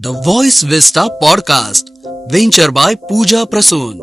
The Voice Vista Podcast, venture by Pooja Prasoon.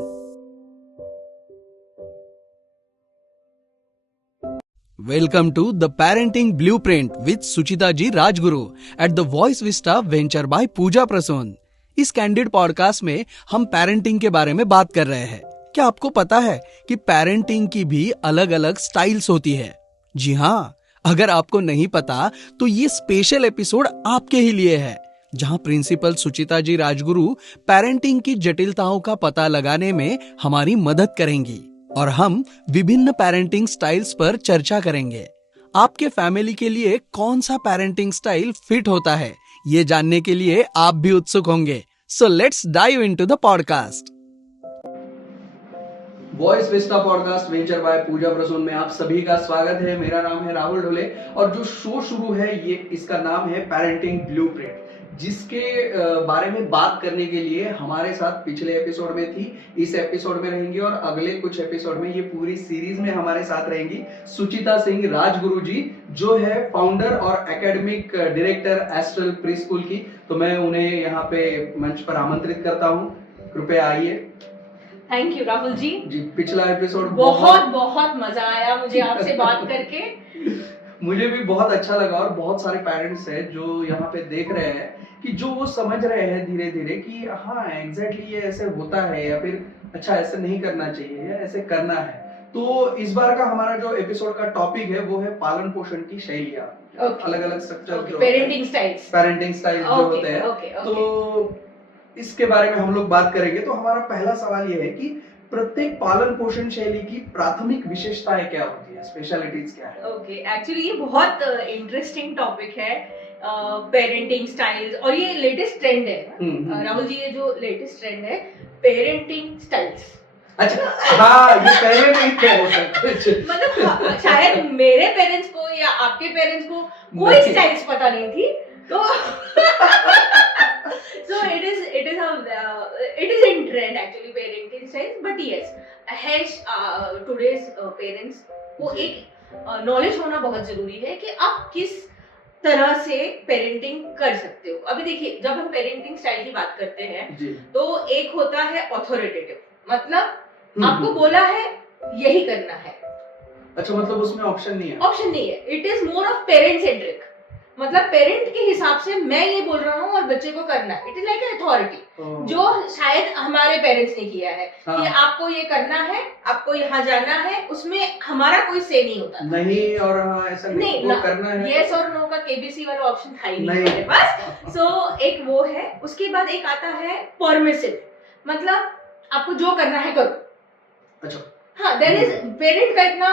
Welcome to the Parenting Blueprint with Suchita Ji Rajguru at the Voice Vista venture by Pooja Prasoon. इस candid podcast में हम parenting के बारे में बात कर रहे हैं। क्या आपको पता है कि पेरेंटिंग की भी अलग अलग स्टाइल्स होती है? जी हाँ, अगर आपको नहीं पता तो ये स्पेशल एपिसोड आपके ही लिए है, जहां प्रिंसिपल सुचिता जी राजगुरु पेरेंटिंग की जटिलताओं का पता लगाने में हमारी मदद करेंगी और हम विभिन्न पेरेंटिंग स्टाइल्स पर चर्चा करेंगे। आपके फैमिली के लिए कौन सा पेरेंटिंग स्टाइल फिट होता है, ये जानने के लिए आप भी उत्सुक होंगे। So let's dive into the podcast. Voice Vista podcast venture by Pooja Prasoon में आप सभी का स्वागत है। मेरा नाम है राहुल ढोले और जो शो शुरू है ये इसका नाम है पेरेंटिंग ब्लूप्रिंट, जिसके बारे में बात करने के लिए हमारे साथ पिछले एपिसोड में थी, इस एपिसोड में रहेंगी और अगले कुछ एपिसोड में ये पूरी सीरीज में हमारे साथ रहेंगी सुचिता सिंह राजगुरु जी, जो है फाउंडर और academic director astral pre school की। तो मैं उन्हें यहाँ पे मंच पर आमंत्रित करता हूँ, कृपया आइए। थैंक यू राहुल जी। पिछला एपिसोड बहुत मजा आया मुझे आपसे बात करके। मुझे भी बहुत अच्छा लगा और बहुत सारे पेरेंट्स हैं जो यहाँ पे देख रहे हैं कि जो वो समझ रहे हैं धीरे धीरे कि हाँ एग्जैक्टली ये ऐसे होता है या फिर अच्छा ऐसे नहीं करना चाहिए या ऐसे करना है। तो इस बार का हमारा जो एपिसोड का टॉपिक है वो है पालन पोषण की शैलियाँ, अलग अलग स्ट्रक्चर, पेरेंटिंग स्टाइल जो होते हैं। तो इसके बारे में हम लोग बात करेंगे। तो हमारा पहला सवाल ये है कि प्रत्येक पालन पोषण शैली की प्राथमिक विशेषताएं क्या होती है, स्पेशलिटीज क्या है? ओके, एक्चुअली ये बहुत इंटरेस्टिंग टॉपिक है, पेरेंटिंग स्टाइल्स, और ये लेटेस्ट ट्रेंड है राहुल जी। ये जो लेटेस्ट ट्रेंड है पेरेंटिंग स्टाइल्स। अच्छा, हाँ, ये पहले नहीं थे हो सकते। मतलब शायद मेरे पेरेंट्स को या आपके पेरेंट्स को कोई स्टाइल्स पता नहीं थी, तो so it is in trend actually parenting styles, but yes, has today's parents को एक नॉलेज होना बहुत जरूरी है कि आप किस तरह से पेरेंटिंग कर सकते हो। अभी देखिए, जब हम पेरेंटिंग स्टाइल की बात करते हैं तो एक होता है ऑथोरिटेटिव, मतलब आपको बोला है यही करना है। अच्छा, मतलब उसमें ऑप्शन नहीं है। It is more of parent centric, मतलब पेरेंट के हिसाब से मैं ये बोल रहा हूँ और बच्चे को करना है। इट इज लाइक अथॉरिटी, जो शायद हमारे पेरेंट्स ने किया है कि आपको ये करना है, आपको यहाँ जाना है, उसमें हमारा कोई से नहीं होता नहीं, और हाँ ऐसा नहीं वो करना है। यस और नो का केबीसी वाला ऑप्शन था ही नहीं मेरे पास। सो एक वो है। उसके बाद एक आता है परमिसिव, मतलब आपको जो करना है करो। अच्छा, हाँ, देयर इज पेरेंट का इतना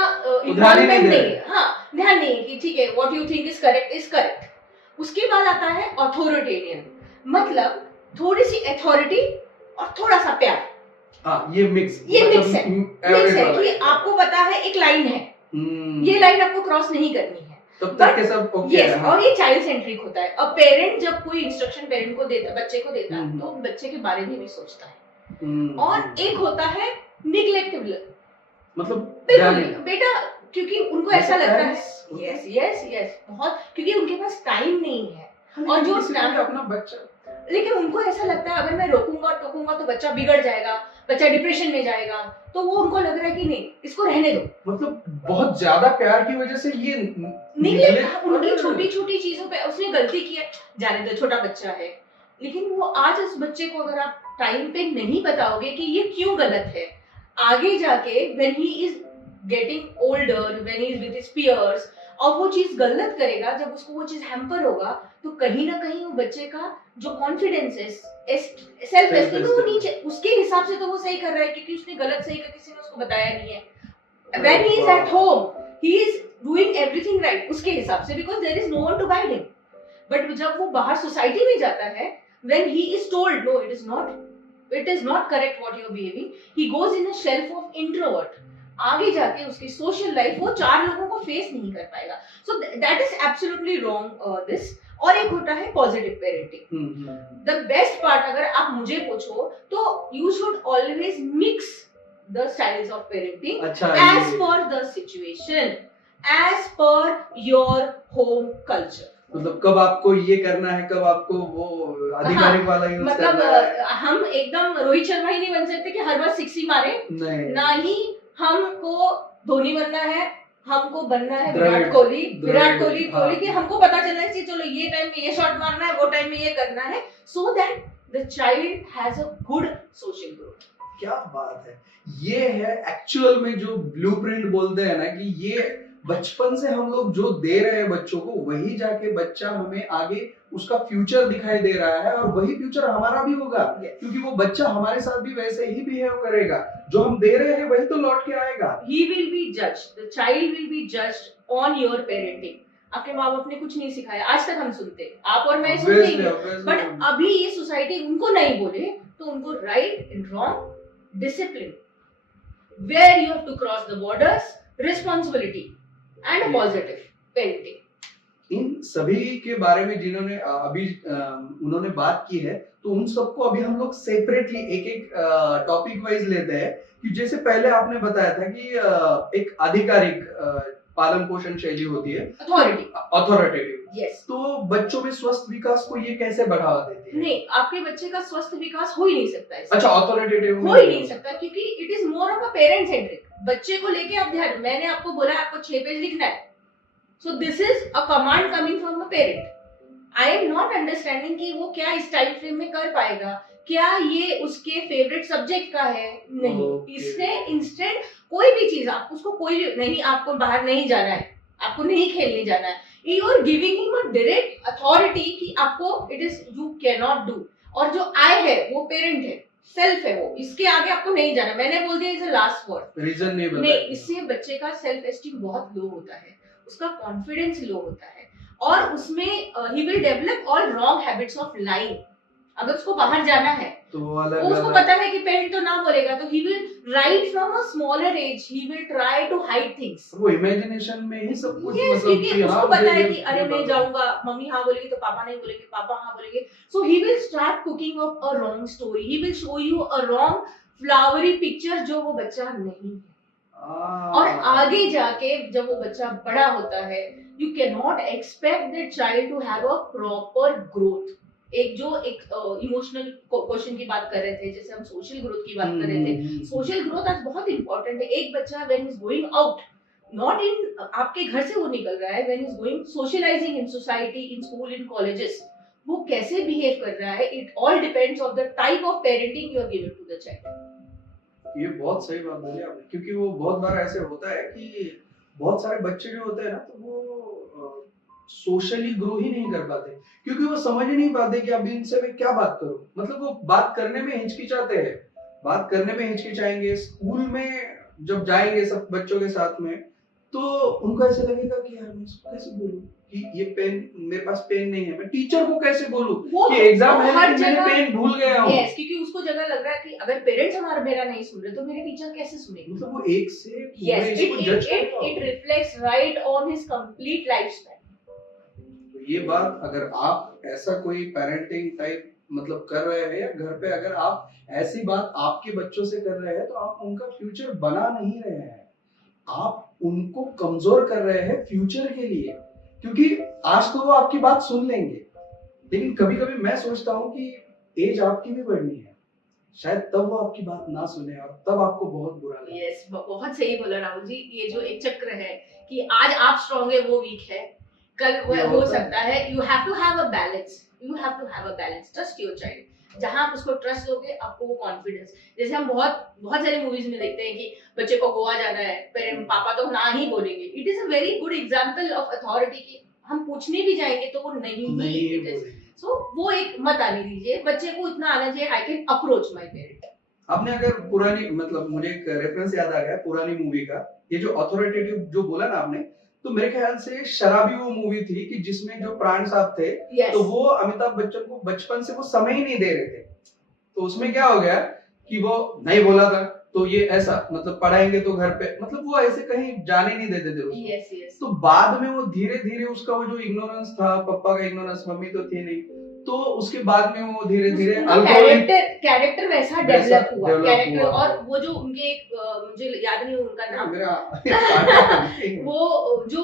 इन्वॉल्वमेंट नहीं है, हाँ, ध्यान नहीं है कि ठीक है what you think is correct. उसके बाद आता है ऑथोरिटेरियन, मतलब थोड़ी सी अथॉरिटी और थोड़ा सा प्यार। हाँ, ये मिक्स है कि आपको पता है एक लाइन है, ये लाइन आपको क्रॉस नहीं करनी है, तब तक के सब ओके है। और ये चाइल्ड सेंट्रिक होता है। अब पेरेंट जब कोई इंस्ट्रक्शन पेरेंट को देता, बच्चे को देता, तो बच्चे के बारे में भी सोचता है। और एक होता है निग्लेक्टिव, मतलब बेटा, क्योंकि उनको ऐसा लगता है यस बहुत, क्योंकि उनके पास टाइम नहीं है। और जो अपना बच्चा, लेकिन उनको ऐसा लगता है अगर मैं रोकूंगा टोकूंगा तो बच्चा बिगड़ जाएगा, बच्चा डिप्रेशन में जाएगा, तो वो उनको लग रहा है कि नहीं, इसको रहने दो। मतलब बहुत ज्यादा प्यार की वजह से ये उनकी छोटी छोटी चीजों पे उसने गलती की है, जाने दो, छोटा बच्चा है। लेकिन वो आज उस बच्चे को अगर आप टाइम पे नहीं बताओगे कि ये क्यों गलत है, आगे जाके when he is getting older, when he is with his peers, और वो चीज गलत करेगा, जब उसको वो चीज हैम्पर होगा, तो कहीं ना कहीं वो बच्चे का जो कॉन्फिडेंस है, सेल्फ एस्टीम, वो नीचे, उसके हिसाब से तो वो सही कर रहा है क्योंकि उसने गलत सही का किसी ने उसको बताया नहीं है। when he is at home he is doing everything right उसके हिसाब से, because there is no one to guide him. but जब वो बाहर सोसाइटी में जाता है, when he is told no, it is not correct what you're behaving, he goes in a shelf of introvert. आगे जाके उसकी सोशल लाइफ वो 4 लोगों को फेस नहीं कर पाएगा। So that is absolutely wrong this. और एक होता है positive parenting. The best part अगर आप मुझे पूछो तो you should always mix the styles of parenting as per the situation, as per your home culture. मतलब कब आपको ये करना है, कब आपको वो आधिकारिक वाला यूज मतलब करना है। हम एकदम रोहित शर्मा ही नहीं बन सकते कि हर बार 6 ही मारे, नहीं, ना ही हमको धोनी बनना है, हमको बनना है द्रविड़, विराट कोहली, द्रविड़, हाँ। कि हमको पता चलना है कि चलो ये टाइम में ये शॉट मारना है, वो टाइम में ये करना है, so that the child has a good social growth. क्या बात है, ये है एक्चुअल में जो ब्लूप्रिंट बोलते हैं ना, कि ये बचपन से हम लोग जो दे रहे हैं बच्चों को, वही जाके बच्चा हमें आगे उसका फ्यूचर दिखाई दे रहा है, और वही फ्यूचर हमारा भी होगा, क्योंकि वो बच्चा हमारे साथ भी वैसे ही बिहेव करेगा, जो हम दे रहे हैं वही तो लौट के आएगा। He will be judged, the child will be judged on your parenting. आपके माँ बाप ने कुछ नहीं सिखाया, आज तक हम सुनते, आप और मैं सुनते ही, बट अभी ये सोसाइटी उनको नहीं बोले तो उनको right and wrong, discipline, where you have to cross the borders, responsibility and a positive parenting, इन सभी के बारे में जिन्होंने अभी उन्होंने बात की है, तो उन सबको अभी हम लोग सेपरेटली एक एक टॉपिक वाइज लेते हैं। कि जैसे पहले आपने बताया था कि एक आधिकारिक पालन पोषण शैली होती है, अथॉरिटेटिव, यस, तो बच्चों में स्वस्थ विकास को ये कैसे बढ़ावा देती है? नहीं, आपके बच्चे का स्वस्थ विकास हो ही नहीं सकता है। अच्छा, अथॉरिटेटिव हो ही नहीं सकता, क्योंकि it is more of a parent centric. बच्चे को लेके आप ध्यान, मैंने आपको बोला आपको 6 पेज लिखना है, so this is a command coming from a parent. I am not understanding कि वो क्या इस टाइम फ्रेम में कर पाएगा, क्या ये उसके फेवरेट सब्जेक्ट का है, नहीं, इसने इंस्टेंट कोई भी चीज, आप उसको कोई भी नहीं, आपको बाहर नहीं जाना है, आपको नहीं खेलने जाना है, you are giving him a direct authority कि आपको it is you can not do, और जो आई है वो पेरेंट है, सेल्फ है वो, इसके आगे आपको नहीं जाना, मैंने बोल दिया is a last word, reason नहीं नहीं, इससे बच्चे का सेल्फ एस्टीम बहुत लो होता है, उसका कॉन्फिडेंस लो होता है, और उसमें he will develop all wrong habits of lying. अगर उसको बाहर जाना है तो उसको पता है कि पेरेंट तो ना बोलेगा, तो he will write from a smaller age, he will try to hide things, वो इमेजिनेशन में ही सब कुछ, yes, मतलब कि उसको पता है कि अरे मैं जाऊंगा, मम्मी हाँ बोलेगी तो पापा नहीं बोलेंगे, पापा हाँ बोलेंगे, so he will start cooking up a wrong story, he will show you a wrong flowery picture जो वो बच्चा नहीं है। और आगे जाके जब वो बच्चा बड़ा होता है, you can not expect that child to have a proper growth. एक इमोशनल क्वेश्चन की बात कर रहे थे, जैसे हम सोशल ग्रोथ की बात कर रहे थे, सोशल ग्रोथ आज बहुत इंपॉर्टेंट है। एक बच्चा when is going out, not in आपके घर से वो निकल रहा है, when is going socialising in society, in school, in colleges, वो कैसे बिहेव कर रहा है, it all depends on the type of parenting you are giving to the child. ये बहुत सही बात बोली आपने, क्योंकि वो बहुत बार ऐसे होता है कि बहुत सारे बच्चे जो होते हैं ना, तो वो सोशली ग्रो ही नहीं कर पाते, क्योंकि वो समझ ही नहीं पाते कि अब इनसे मैं क्या बात करूं। मतलब वो बात करने में हिचकिचाते हैं, बात करने में हिचकिचाएंगे, स्कूल में जब जाएंगे सब बच्चों के साथ में, तो उनको ऐसे लगेगा कि यार मैं इसको कैसे बोलूं कि ये पेन, मेरे पास पेन नहीं है, मैं टीचर को कैसे बोलूं कि एग्जाम है लेकिन मैंने पेन भूल गया हूं। यस, क्योंकि उसको जगह लग रहा है कि अगर पेरेंट्स हमारा मेरा नहीं सुन रहे तो मेरे टीचर कैसे सुनेंगे। मतलब वो एक से yes, it reflects right on his complete life span. ये बात अगर आप ऐसा कोई पेरेंटिंग टाइप मतलब कर रहे हैं, या घर पे अगर आप ऐसी बात आपके बच्चों से कर रहे हैं, तो आप उनका फ्यूचर बना नहीं रहे हैं, आप उनको कमजोर कर रहे हैं फ्यूचर के लिए। क्योंकि आज तो वो आपकी बात सुन लेंगे, लेकिन कभी कभी मैं सोचता हूँ कि एज आपकी भी बढ़नी है, शायद तब वो आपकी बात ना सुने और तब आपको बहुत बुरा लगे। यस, बहुत सही बोला राहुल जी। ये जो एक चक्र है कि आज आप स्ट्रांग है वो वीक है, कल वो हो सकता है। You have to have a balance, you have to have a balance, trust your child. जहां आप उसको ट्रस्ट दोगे, आपको वो कॉन्फिडेंस, जैसे हम बहुत सारी मूवीज में देखते हैं कि बच्चे को गोवा जाना है, पापा तो ना ही बोलेंगे। It is a very good example of authority की हम पूछने भी जाएंगे तो वो नहीं बोलेंगे। सो वो एक मत आने दीजिए, बच्चे को इतना आना चाहिए I can approach my parent. आपने अगर पुरानी, मतलब मुझे एक रेफरेंस याद आ गया पुरानी मूवी का, ये जो अथॉरिटेटिव जो बोला ना आपने, तो मेरे ख्याल से शराबी वो मूवी थी कि जिसमें जो प्राण साहब थे, तो वो अमिताभ बच्चन को बचपन से वो समय ही नहीं दे रहे थे। तो उसमें क्या हो गया कि वो नहीं बोला था, तो ये ऐसा मतलब पढ़ाएंगे तो घर पे, मतलब वो ऐसे कहीं जाने नहीं देते थे उसको। तो बाद में वो धीरे धीरे उसका वो जो इग्नोरेंस था, पापा का इग्नोरेंस, मम्मी तो थी नहीं, तो उसके बाद में वो धीरे धीरे कैरेक्टर वैसा डेवलप हुआ कैरेक्टर। और वो जो उनके एक मुझे याद नहीं उनका नाम, वो जो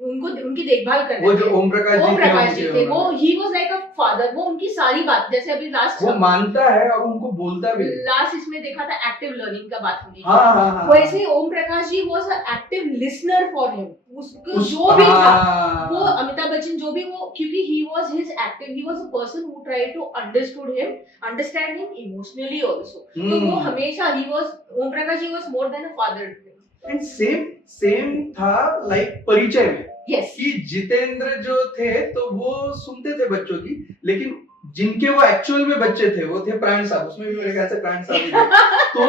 उनको उनकी देखभाल करते वो थे। जो ओम प्रकाश ओम प्रकाश जी थे, उनके वो he was like a father, वो उनकी सारी बात, जैसे अभी वो मानता है और उनको बोलता भी है। लास्ट इसमें देखा था एक्टिव लर्निंग का बात हुई, हाँ। वैसे ही Om Prakash ji was a active listener for him, उसको जो भी था वो अमिताभ बच्चन जो भी वो, क्योंकि he was his active, he was a person who tried to understand him emotionally also. तो वो हमेशा he was, Om Prakash ji was more than a father. And same था लाइक परिचय में, यस, कि जितेंद्र जो थे तो वो सुनते थे बच्चों की, लेकिन जिनके वो एक्चुअल में बच्चे थे वो थे प्राण साहब, उसमें भी मेरे ख्याल से प्राण साहब ही थे। तो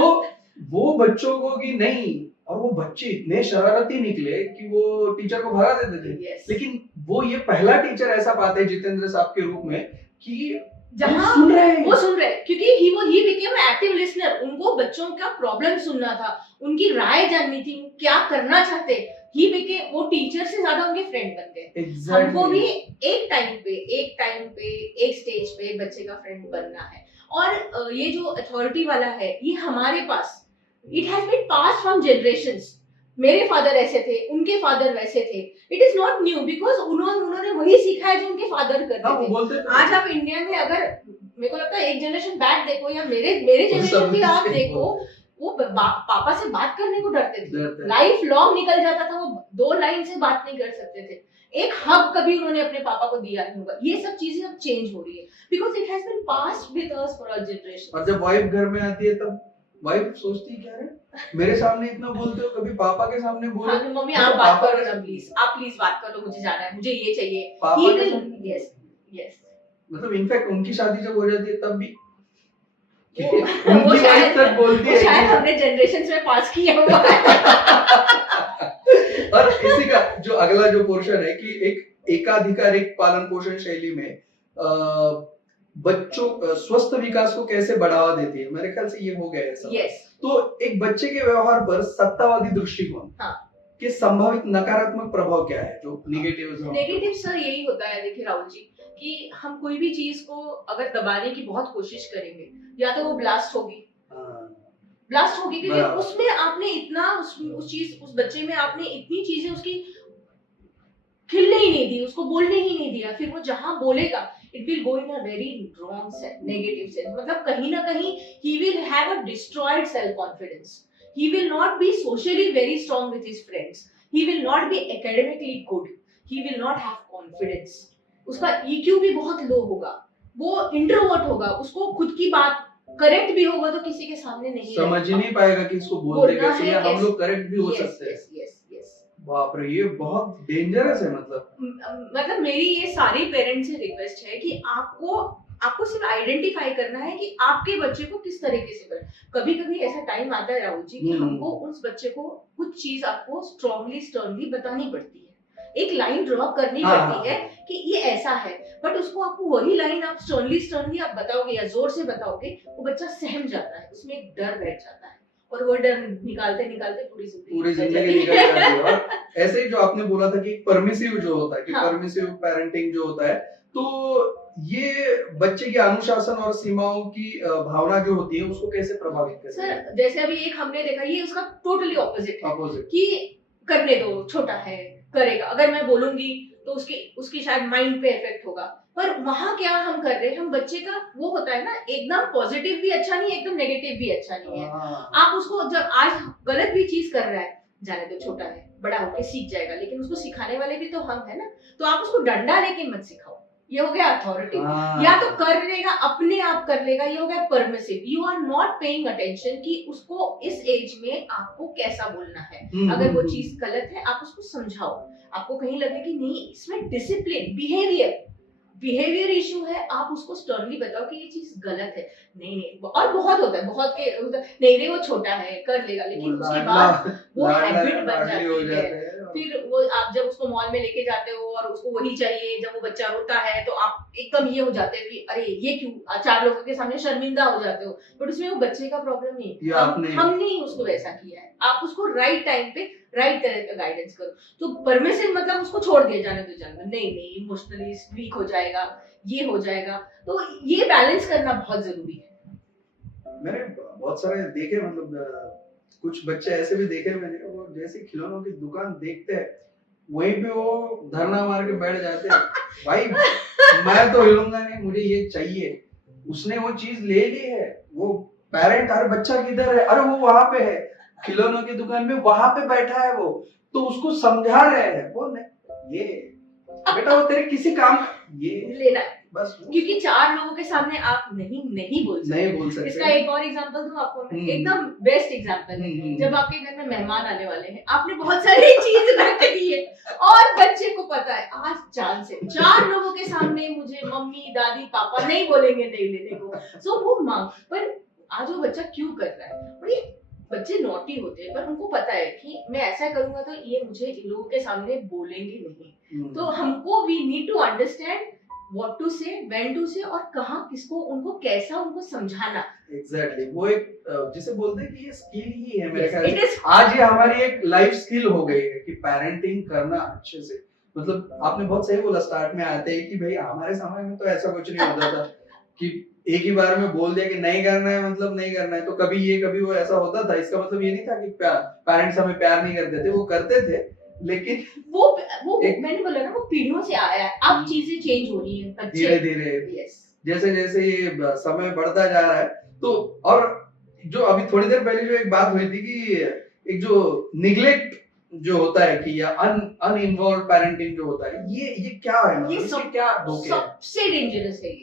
वो बच्चों को कि नहीं, और वो बच्चे इतने शरारती निकले कि वो टीचर को भगा देते थे। yes. लेकिन वो ये पहला टीचर ऐसा पाते हैं जितेंद्र साहब के रूप में कि जहाँ सुन रहे हैं, वो सुन रहे हैं, क्योंकि ही बिकेम एक्टिव लिसनर। उनको बच्चों का प्रॉब्लम सुनना था, उनकी राय जाननी थी, क्या करना चाहते, ही बिकेम, वो टीचर से ज्यादा उनके फ्रेंड बन गए। exactly. हमको भी एक टाइम पे एक स्टेज पे बच्चे का फ्रेंड बनना है। और ये जो अथॉरिटी वाला है, ये हमारे पास, it has been passed from generations. मेरे फादर ऐसे थे, उनके फादर वैसे थे। It is not new, because उन्होंने वही सीखा है जो उनके फादर करते थे। आज आप इंडिया में अगर, मेरे को लगता है एक जनरेशन बैक देखो या मेरे जनरेशन भी आप देखो, वो पापा से बात करने को डरते थे। लाइफ लॉन्ग निकल जाता था, वो 2 लाइन से बात नहीं कर सकते थे, एक हक कभी उन्होंने अपने पापा को दिया नहीं होगा। ये सब चीजें अब चेंज हो रही है, because it has been passed with us for a generation. और जब वाइफ घर में आती है तब वाइफ सोचती क्या है, मेरे सामने इतना बोलते हो, कभी पापा के सामने बोलो। हाँ, मम्मी आप बात करो ना प्लीज, आप प्लीज बात करो, मुझे जाना है, मुझे ये चाहिए। पापा के सामने यस, मतलब इनफैक्ट उनकी शादी जब हो जाती है तब भी वो शायद तक बोलती है, शायद हमने जनरेशंस में पास किया हुआ है। और इसी का जो अगला जो पोर्शन है कि एक एकाधिकारिक पालन पोषण शैली में बच्चों स्वस्थ विकास को कैसे बढ़ावा देती है, मेरे ख्याल से ये हो गया है सब। yes. तो एक बच्चे के व्यवहार पर सत्तावादी दृष्टिकोण के संभावित नकारात्मक प्रभाव क्या है, जो नेगेटिव सर यही होता है, देखिए राहुल जी, कि हम कोई भी चीज को अगर दबाने की बहुत कोशिश करेंगे, या तो वो ब्लास्ट होगी क्योंकि उसमें आपने इतना उस बच्चे में आपने इतनी चीजें उसकी खिलने ही नहीं दी, उसको बोलने ही नहीं दिया। फिर वो जहां बोलेगा it will go in a very wrong sense, negative sense, मतलब कहीं ना कहीं he will have a destroyed self confidence, he will not be socially very strong with his friends, he will not be academically good, he will not have confidence, उसका EQ भी बहुत लो होगा, वो introvert होगा, उसको खुद की बात करेक्ट भी होगा तो किसी के सामने नहीं समझ ही नहीं पाएगा कि इसको बोलते कैसे, या हम लोग करेक्ट भी हो सकते हैं। यस, बाप रे, ये बहुत डेंजरस है। मतलब मेरी ये सारी पेरेंट्स से रिक्वेस्ट है कि आपको सिर्फ आइडेंटिफाई करना है कि आपके बच्चे को किस तरीके से करें। कभी कभी ऐसा टाइम आता है राहुल जी कि हमको उस बच्चे को कुछ चीज आपको स्ट्रांगली बतानी पड़ती है, एक लाइन ड्रॉ करनी पड़ती है कि ये ऐसा है, बट उसको आपको वही लाइन आप स्ट्रांगली आप बताओगे या जोर से बताओगे, वो बच्चा सहम जाता है, उसमें एक डर बैठ जाता है, और वो डर निकालते पूरी जिंदगी निकल जाती है। और ऐसे ही जो आपने बोला था कि परमिसिव जो होता है, कि परमिसिव पेरेंटिंग जो होता है, तो ये बच्चे के अनुशासन और सीमाओं की भावना जो होती है उसको कैसे प्रभावित करती है? सर जैसे अभी एक हमने देखा, ये उसका टोटली ऑपोजिट कि करने दो, छोटा है करेगा, अगर मैं बोलूंगी तो उसकी शायद माइंड पे इफेक्ट होगा। पर वहां क्या हम कर रहे हैं, हम बच्चे का वो होता है ना, एकदम पॉजिटिव भी अच्छा नहीं है, एकदम नेगेटिव भी अच्छा नहीं है। आप उसको जब आज गलत भी चीज कर रहा है, जाने तो छोटा है, बड़ा होके सीख जाएगा, लेकिन उसको सिखाने वाले भी तो हम है ना, तो आप उसको डंडा लेके मत सिखाओ, ये हो गया अथॉरिटी। या तो कर लेगा, अपने आप कर लेगा, ये हो गया permissive. You are not paying attention कि उसको इस एज में आपको कैसा बोलना है। अगर वो चीज गलत है आप उसको समझाओ, आपको कहीं लगे कि नहीं इसमें डिसिप्लिन बिहेवियर इशू है, आप उसको स्टर्नली बताओ कि ये चीज गलत है। नहीं, और बहुत होता है, बहुत के नहीं रे वो छोटा है कर लेगा, लेकिन उसके बाद वो हैबिट बन जाती है। फिर वो आप जब उसको मॉल में लेके जाते हो और उसको वही चाहिए, जब वो बच्चा रोता है तो आप एकदम ये हो जाते हो कि अरे ये क्यों, 4 लोगों के सामने शर्मिंदा हो जाते हो, बट उसमें वो बच्चे का प्रॉब्लम नहीं, हमने ही उसको वैसा किया है। आप उसको राइट टाइम पे राइट तरह का गाइडेंस करो। तो परमिसिव मतलब उसको छोड़ दिया, जाने तो जाने, नहीं इमोशनली वीक हो जाएगा, ये हो जाएगा, तो ये बैलेंस करना बहुत जरूरी है। मैंने बहुत सारे देखे, मतलब कुछ बच्चे ऐसे भी देखे मैंने, वो जैसे खिलौनों की दुकान देखते हैं वहीं पे वो धरना मार के बैठ जाते हैं, भाई मैं तो हिलूंगा नहीं, मुझे ये चाहिए। उसने वो चीज ले ली है, वो पेरेंट, अरे बच्चा किधर है, अरे वो वहां पे है, खिलौनों की दुकान में वहां पे बैठा है वो, तो उसको समझा रहे हैं, बोल नहीं ये बेटा वो तेरे किसी काम ये लेना है। बस क्योंकि 4 लोगों के सामने आप नहीं बोल सकते। नहीं बोल सकते। इसका एक और एग्जांपल दूं आपको मैं, एकदम बेस्ट एग्जांपल है। जब आपके घर में मेहमान आने वाले हैं, आपने बहुत सारी चीज रख दी है और बच्चे को पता है आज जान से 4 लोगों के सामने मुझे मम्मी दादी पापा नहीं बोलेंगे नहीं लेने को, सो वो मांग, पर आज वो बच्चा क्यों कर रहा है, और ये बच्चे नॉटी होते हैं, पर उनको पता है कि मैं ऐसा करूंगा तो ये मुझे इन लोगों के सामने बोलेंगे नहीं। तो हमको we need to understand what to say, when to say, और कहाँ किसको उनको कैसा उनको समझाना। एग्जैक्टली वो एक जिसे बोलते हैं कि ये स्किल ही है मेरे Yes, ख्याल it से। is- आज ये हमारी एक लाइफ स्किल हो गई है कि पेरेंटिंग करना अच्छे से। मतलब आपने बहुत सही बोला स्टार्ट में आते ही कि भाई हमारे समय में तो ऐसा कुछ नहीं होता था कि एक ही बार में बोल दिया कि नहीं करना है मतलब नहीं करना है, तो कभी ये कभी वो ऐसा होता था। इसका मतलब ये नहीं था कि पेरेंट्स हमें प्यार नहीं करते थे, वो करते थे, लेकिन वो मैंने बोला ना वो पीढ़ियों से आया है। अब चीजें चेंज हो रही है, बच्चे धीरे धीरे यस जैसे जैसे ये समय बढ़ता जा रहा है। तो और जो अभी थोड़ी देर पहले जो एक बात हुई थी कि एक जो निग्लेक्ट जो होता है कि या अनइन्वॉल्व पेरेंटिंग जो होता है, ये क्या है, मतलब ये इसके क्या धोखे हैं? सबसे डेंजरस है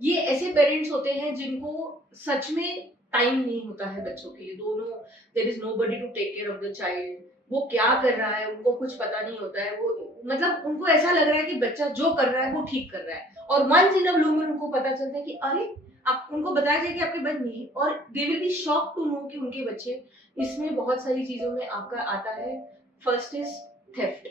ये ऐसे पेरेंट्स होते हैं जिनको सच में टाइम नहीं होता है बच्चों के लिए। दोनों there is nobody to take care of the child. वो क्या कर रहा है उनको कुछ पता नहीं होता है। वो मतलब उनको ऐसा लग रहा है कि बच्चा जो कर रहा है वो ठीक कर रहा है, और once in a blue moon उनको पता चलता है कि अरे आप उनको बताया जाए कि आपके बच्चे नहीं, और they will be shock to know कि उनके बच्चे इसमें बहुत सारी चीजों में आपका आता है। First is theft.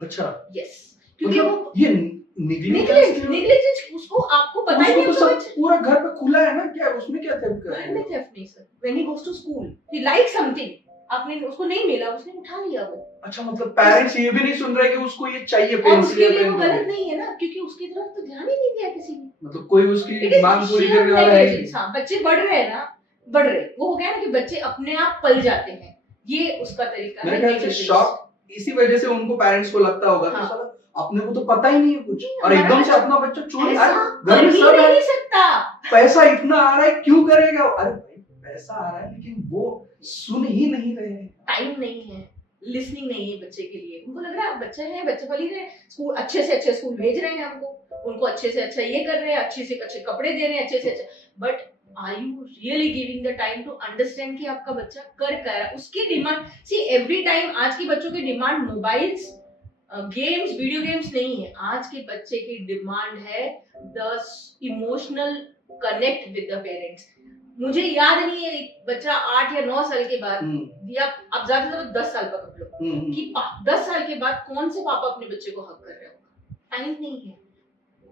अच्छा यस, क्योंकि मतलब वो ये नेग्लिजेंस उसको आपको पता ही उसको नहीं तो होता। सब पूरा घर पे खुला है ना, क्या उसमें क्या थेफ्ट कर घर में थेफ्ट नहीं sir. When he goes to school he like something, आपने उसको नहीं मिला, उसने उठा लिया वो। अच्छा मतलब पेरेंट्स ये भी नहीं सुन रहे कि उसको ये चाहिए और पेंसिल उसके या लिए पेन वो तो गलत नहीं है ना, क्योंकि उसकी तरफ तो ध्यान ही नहीं दिया किसी ने। मतलब कोई It उसकी is मांग पूरी sheer करने वाला है ही negligence। हाँ, बच्चे बढ़ रहे हैं ना, बढ़ रहे, वो हो गया ना कि बच्चे अपने आप पल जाते हैं, ये उसका तरीका मेरे है। ख्याल से negligence। शॉक इसी वजह से उनको पेरेंट्स को लगता होगा कि हाँ। साला अपने को तो पता ही नहीं है कुछ, और हमारा एकदम से बच्चा अपना बच्चा चोरी, ऐसा अरे घर कर में ही सब है, नहीं सकता। पैसा इतना आ रहा है क्यों करेगा, अरे भाई पैसा आ रहा है लेकिन वो सुन ही नहीं रहे हैं। टाइम नहीं है, लिसनिंग नहीं है बच्चे के लिए। उनको लग रहा है बच्चे हैं, बच्चे पल ही रहे हैं, स्कूल अच्छे से अच्छे स्कूल भेज रहे हैं हमको, उनको अच्छे से अच्छा ये कर रहे हैं, अच्छे से अच्छे कपड़े दे रहे हैं, अच्छे से अच्छा, but are you really giving the time to understand कि आपका बच्चा कर क्या रहा है। उसकी डिमांड, सी एवरी टाइम आज के बच्चों की demand mobiles, games, video games नहीं है। आज के बच्चे की डिमांड है the emotional connect with the parents. मुझे याद नहीं है एक बच्चा 8 या 9 साल के बाद, या अब ज्यादा से ज्यादा 10 साल पकड़ लो, कि 10 साल के बाद कौन से पापा अपने बच्चे को हक कर रहे होगा। टाइम नहीं है,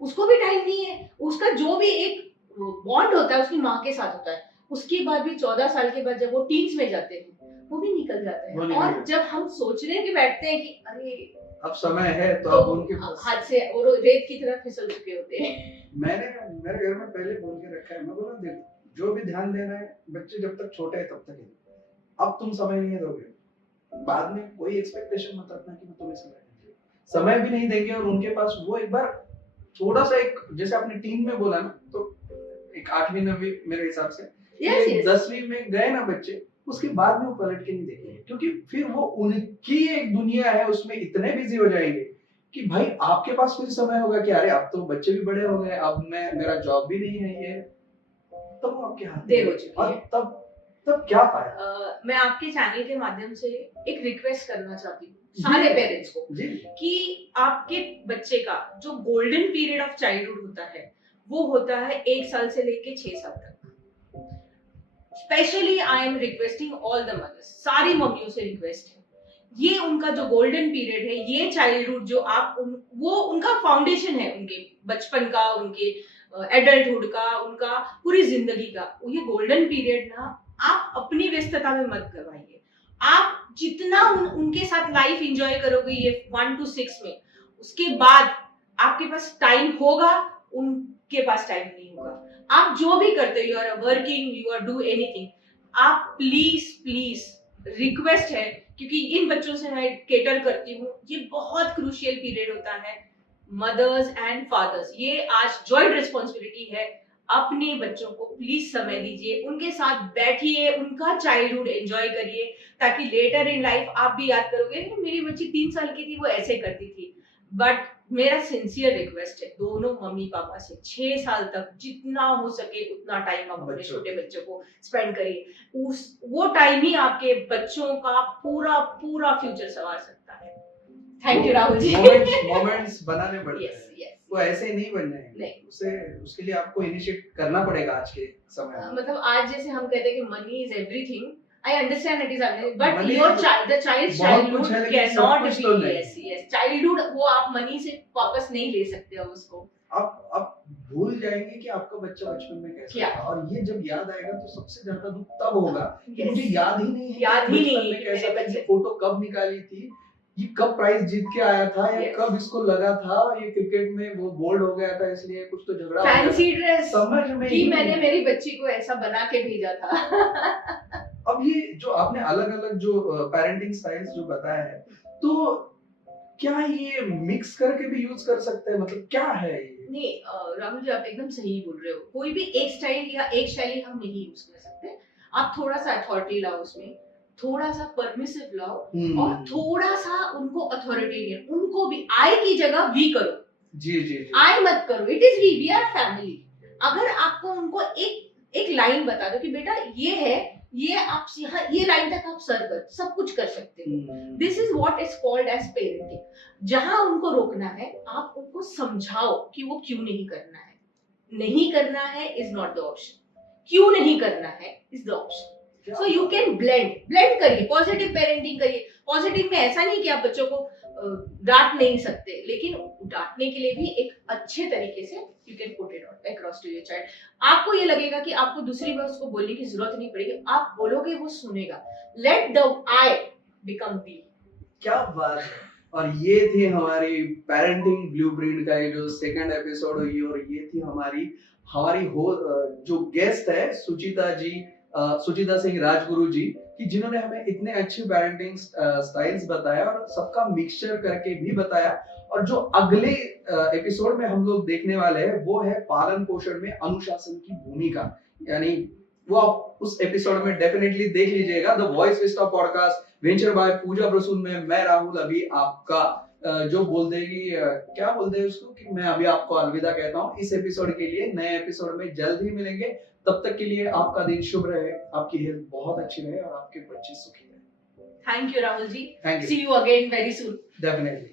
उसको भी टाइम नहीं है। उसका जो भी एक बॉन्ड होता है उसकी माँ के साथ होता है, उसके बाद भी 14 साल के बाद जब वो टीन्स में जाते हैं वो भी निकल जाते हैं। और जब हम सोचने के बैठते हैं कि अरे अब समय है तो तो अब उनके पास हाथ से और रेत की तरह फिसल चुके होते हैं। मैंने मेरे घर में पहले बोल के रखा है, मैं बोला देखो जो भी ध्यान देना है बच्चे जब तक छोटे हैं तब तक है, अब तुम समय नहीं दोगे, बाद में कोई एक्सपेक्टेशन मत रखना कि मैं तुम्हें समय देंगे, समय भी नहीं देंगे। और उनके पास वो एक बार थोड़ा सा एक, जैसे आपने टीन में बोला ना, तो एक 8वीं 9वीं मेरे हिसाब से, Yes, yes. 10वीं में गए ना बच्चे, उसके बाद में वो पलट के नहीं देखेंगे, क्योंकि फिर वो उनकी एक दुनिया है, उसमें इतने बिजी हो जाएंगे कि भाई आपके पास फिर समय होगा कि अरे अब तो बच्चे भी बड़े हो गए, अब मैं मेरा जॉब भी नहीं है, ये तब वो आपके हाथ देर हो चुकी और है। तब क्या फायदा। मैं आपके चैनल के माध्यम से एक रिक्वेस्ट करना चाहती हूँ सारे पेरेंट्स को जी कि आपके बच्चे का जो गोल्डन पीरियड ऑफ चाइल्डहुड होता है वो होता है 1 साल से लेके 6 साल तक। Specially I am requesting all the mothers, सारी मम्मियों से रिक्वेस्ट है, ये उनका जो गोल्डन पीरियड है, ये चाइल्डहुड जो आप वो उनका फाउंडेशन है, उनके बचपन का, उनके एडल्टहुड का, उनका पूरी जिंदगी का। ये गोल्डन पीरियड ना आप अपनी व्यस्तता में मत करवाइए। आप जितना उनके साथ लाइफ एंजॉय करोगे ये 1 to 6 में, उसके बाद आपके पास टाइम होगा, उनके पास टाइम नहीं होगा। आप जो भी करते हो, you are working, you are do anything, आप प्लीज प्लीज रिक्वेस्ट है, क्योंकि इन बच्चों से मैं केटर करती हूँ, ये बहुत क्रूशियल पीरियड होता है। मदर्स एंड फादर्स, ये आज जॉइंट रिस्पॉन्सिबिलिटी है। अपने बच्चों को प्लीज समय दीजिए, उनके साथ बैठिए, उनका चाइल्डहुड एंजॉय करिए, ताकि लेटर इन लाइफ आप भी याद करोगे कि मेरी बच्ची 3 साल की थी, वो ऐसे करती थी। बट मेरा सिंसियर रिक्वेस्ट है दोनों मम्मी पापा से, 6 साल तक जितना हो सके उतना टाइम आप अपने छोटे बच्चों को स्पेंड करिए। वो टाइम ही आपके बच्चों का पूरा पूरा फ्यूचर संवार सकता है। Thank you Rahul ji. Moments बनाने पड़ते हैं, वो ऐसे नहीं बन जाएंगे, उसके लिए आपको इनिशिएट करना पड़ेगा आज के समय में। मतलब आज जैसे हम कहते हैं कि money is everything, I understand it is everything, but your the child childhood can not be, yes childhood, वो आप मनी से वापस नहीं ले सकते हो उसको। आप भूल जाएंगे कि आपका बच्चा बचपन में कैसा था, और ये जब याद आएगा तो सबसे ज्यादा दुख तब होगा कि मुझे याद ही नहीं है कैसा था, फोटो कब निकाली थी, ये कब प्राइज जीत के आया था, या कब इसको लगा था, ये क्रिकेट में वो बोल्ड हो गया था इसलिए कुछ तो झगड़ा, फैंसी ड्रेस समझ में कि मैंने मेरी बच्ची को ऐसा बना के भेजा था। अब ये जो आपने अलग अलग जो पेरेंटिंग स्टाइल्स जो बताया है, तो क्या ये मिक्स करके भी यूज कर सकते हैं, मतलब क्या है ये? नहीं राहुल जी, आप एकदम सही बोल रहे हो, कोई भी एक स्टाइल या एक शैली हम नहीं यूज कर सकते। आप थोड़ा सा अथॉरिटी लाओ उसमें, थोड़ा सा परमिसिव लाओ, और थोड़ा सा उनको अथॉरिटेरियन, उनको भी आई की जगह वी करो। जी आई मत करो, it is we are family. अगर आपको उनको एक लाइन बता दो कि बेटा ये है, ये आप यहाँ ये लाइन तक आप सब कुछ कर सकते हो, this is what is called as parenting. जहां उनको रोकना है आप उनको समझाओ कि वो क्यों नहीं करना है, नहीं करना है इज नॉट द ऑप्शन, क्यों नहीं करना है is the option. So you can blend करिए, पॉजिटिव पेरेंटिंग करिए। पॉजिटिव में ऐसा नहीं कि आप बच्चों को डांट नहीं सकते, लेकिन डांटने के लिए भी एक अच्छे तरीके से you can put it out across to your child. आपको ये लगेगा कि आपको दूसरी बार उसको बोलने की जरूरत नहीं पड़ेगी, आप बोलोगे वो सुनेगा। Let the I become we. क्या बात है। और ये थी हमारी पेरेंटिंग ब्लूप्रिंट का ये जो सेकंड एपिसोड हुई, और ये थी हमारी जो गेस्ट है सुचिता सिंह राजगुरु जी, कि जिन्होंने हमें इतने अच्छे पेरेंटिंग स्टाइल्स बताया और सबका मिक्सचर करके भी बताया। और जो अगले एपिसोड में हम लोग देखने वाले हैं वो है पालन पोषण में अनुशासन की भूमिका, यानी वो आप उस एपिसोड में डेफिनेटली देख लीजिएगा। The Voice Vista podcast venture by Pooja Prasoon में मैं राहुल अभी आपका जो बोल देगी क्या बोल दे उसको, कि मैं अभी आपको अलविदा कहता हूँ इस एपिसोड के लिए। नए एपिसोड में जल्द ही मिलेंगे, तब तक के लिए आपका दिन शुभ रहे, आपकी हेल्थ बहुत अच्छी रहे और आपके बच्चे सुखी रहे। Thank you Rahul ji, thank you, see you again very soon, definitely.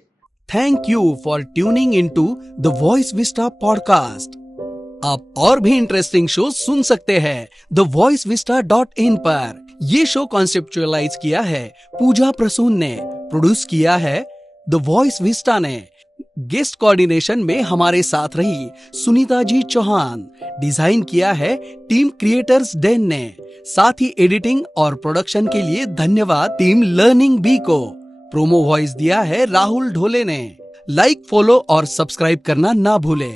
Thank you for tuning into the Voice Vista podcast. आप और भी इंटरेस्टिंग शो सुन सकते हैं thevoicevista.in पर। ये शो कॉन्सेप्चुअलाइज किया है पूजा प्रसून ने, प्रोड्यूस किया है द वॉइस विस्टा ने, गेस्ट कोऑर्डिनेशन में हमारे साथ रही सुनीता जी चौहान, डिजाइन किया है टीम क्रिएटर्स डेन ने, साथ ही एडिटिंग और प्रोडक्शन के लिए धन्यवाद टीम लर्निंग बी को। प्रोमो वॉइस दिया है राहुल ढोले ने। लाइक, फॉलो और सब्सक्राइब करना ना भूले।